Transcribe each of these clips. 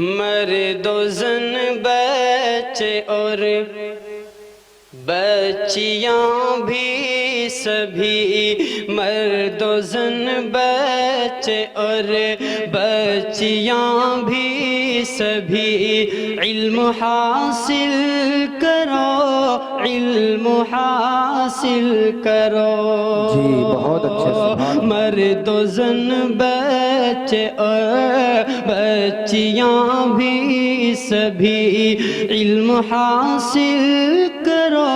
مرد و زن بچے اور بچیاں بھی سبھی، مرد و زن بچے اور بچیاں بھی سبھی، علم حاصل کرو، علم حاصل کرو۔ جی بہت اچھے سبحان۔ مرد و زن بچے اور بچیاں بھی سبھی، علم حاصل کرو،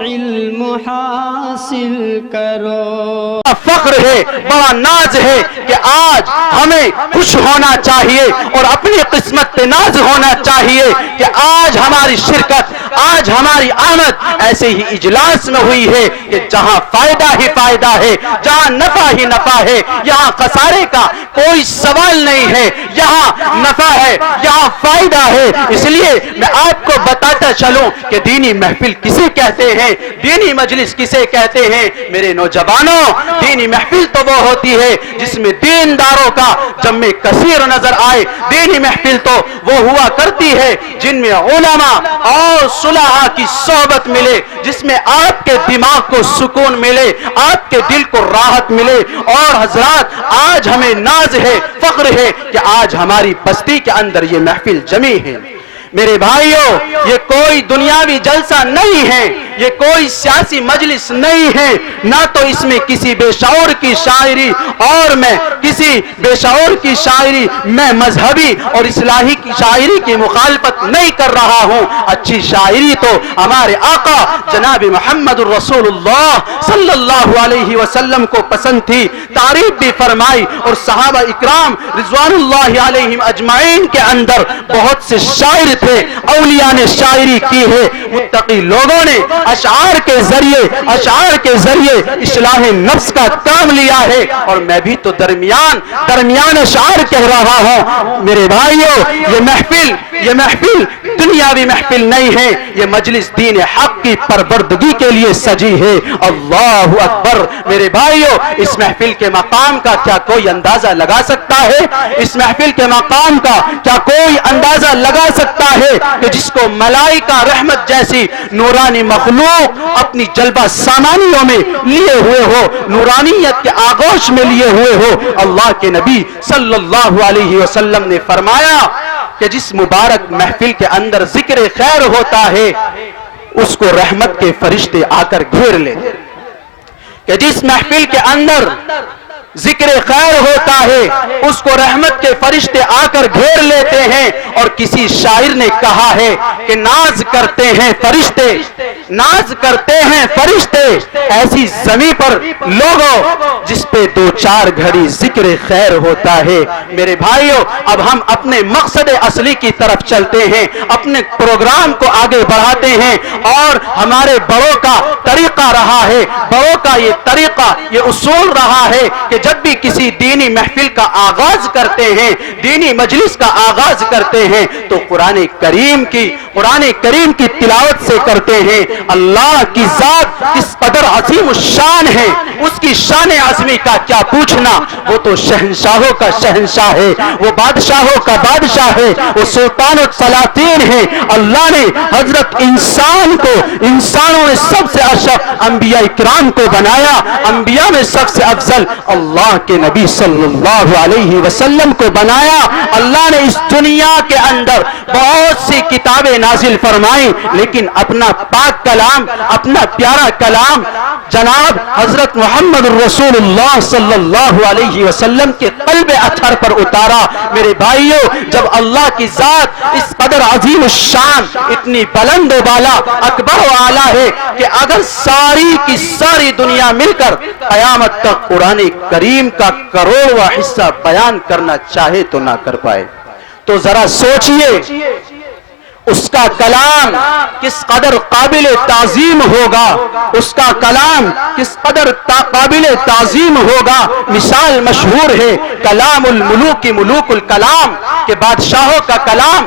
علم حاصل کرو۔ فخر ہے، بڑا ناز ہے کہ آج ہمیں خوش ہونا چاہیے اور اپنی قسمت پہ ناز ہونا چاہیے کہ آج ہماری شرکت، آج ہماری آمد ایسے ہی اجلاس میں ہوئی ہے کہ جہاں فائدہ ہی فائدہ ہے، جہاں نفع ہی نفع ہے، یہاں خسارے کا کوئی سوال نہیں ہے، یہاں نفع ہے، یہاں فائدہ ہے۔ اس لیے میں آپ کو بتاتا چلوں کہ دینی محفل کسے کہتے ہیں، دینی مجلس کسے کہتے ہیں۔ میرے نوجوانوں، دینی محفل تو وہ ہوتی ہے جس میں دینداروں کا جمع کثیر نظر آئے۔ دینی محفل تو وہ ہوا کرتی ہے جن میں علماء اور صلحاء کی صحبت ملے، جس میں آپ کے دماغ کو سکون ملے، آپ کے دل کو راحت ملے۔ اور حضرات، آج ہمیں ناز ہے، فخر ہے کہ آج ہماری بستی کے اندر یہ محفل جمی ہے۔ میرے بھائیوں، یہ کوئی دنیاوی جلسہ نہیں ہے، یہ کوئی سیاسی مجلس نہیں ہے، نہ تو اس میں کسی بے شعور کی شاعری اور میں کسی بے شعور کی شاعری، میں مذہبی اور اصلاحی کی شاعری کی مخالفت نہیں کر رہا ہوں۔ اچھی شاعری تو ہمارے آقا جناب محمد الرسول اللہ صلی اللہ علیہ وسلم کو پسند تھی، تعریف بھی فرمائی، اور صحابہ اکرام رضوان اللہ علیہم اجمعین کے اندر بہت سے شاعر تھے، اولیاء نے شاعری کی ہے، متقی لوگوں نے اشعار کے ذریعے اصلاح نفس کا کام لیا ہے۔ اور میں بھی تو درمیان اشعار کہہ رہا ہوں۔ میرے بھائیوں، یہ محفل دنیاوی محفل نہیں ہے، یہ مجلس دین حق کی پروردگی کے لیے سجی ہے۔ اللہ اکبر۔ میرے بھائیوں، اس محفل کے مقام کا کیا کوئی اندازہ لگا سکتا ہے؟ اس محفل کے مقام کا کیا کوئی اندازہ لگا سکتا ہے کہ جس کو ملائکہ رحمت جیسی نورانی مخلوق اپنی جلوہ سامانیوں میں لیے ہوئے ہو، نورانیت کے آغوش میں لیے ہوئے ہو؟ اللہ کے نبی صلی اللہ علیہ وسلم نے فرمایا کہ جس مبارک محفل کے اندر ذکر خیر ہوتا ہے اس کو رحمت کے فرشتے آ کر گھیر لیتے، کہ جس محفل کے اندر ذکر خیر ہوتا ہے اس کو رحمت کے فرشتے آ کر گھیر لیتے ہیں۔ اور کسی شاعر نے کہا ہے کہ ناز کرتے ہیں فرشتے ایسی زمین پر لوگوں جس پہ دو چار گھڑی ذکر خیر ہوتا ہے۔ میرے بھائیوں، اب ہم اپنے مقصد اصلی کی طرف چلتے ہیں، اپنے پروگرام کو آگے بڑھاتے ہیں، اور ہمارے بڑوں کا طریقہ رہا ہے، بڑوں کا یہ طریقہ، یہ اصول رہا ہے کہ جب بھی کسی دینی محفل کا آغاز کرتے ہیں، دینی مجلس کا آغاز کرتے ہیں، تو قرآن کریم کی تلاوت سے کرتے ہیں۔ اللہ کی ذات کس قدر عظیم الشان ہے، اس کی شان عظمی کا کیا پوچھنا۔ وہ تو شہنشاہوں کا شہنشاہ ہے، وہ بادشاہوں کا بادشاہ ہے، وہ سلطان السلاطین ہے۔ اللہ نے حضرت انسانوں نے سب سے اشرف انبیاء کرام کو بنایا، انبیاء میں سب سے افضل اللہ کے نبی صلی اللہ علیہ وسلم کو بنایا۔ اللہ نے اس دنیا کے اندر بہت سی کتابیں نازل فرمائیں، لیکن اپنا پاک کلام، اپنا پیارا کلام جناب حضرت محمد الرسول اللہ صلی اللہ علیہ وسلم کے قلب اطہر پر اتارا۔ میرے بھائیوں، جب اللہ کی ذات اس قدر عظیم الشان، اتنی بلند و بالا، اکبر و اعلیٰ ہے کہ اگر ساری کی ساری دنیا مل کر قیامت تک قرآن کریم کا کروڑواں حصہ بیان کرنا چاہے تو نہ کر پائے، تو ذرا سوچئے اس کا کلام کس قدر قابل تعظیم ہوگا، اس کا کلام کس قدر قابل تعظیم ہوگا۔ مثال مشہور ہے کلام الملوک ملوک الکلام، کہ بادشاہوں کا کلام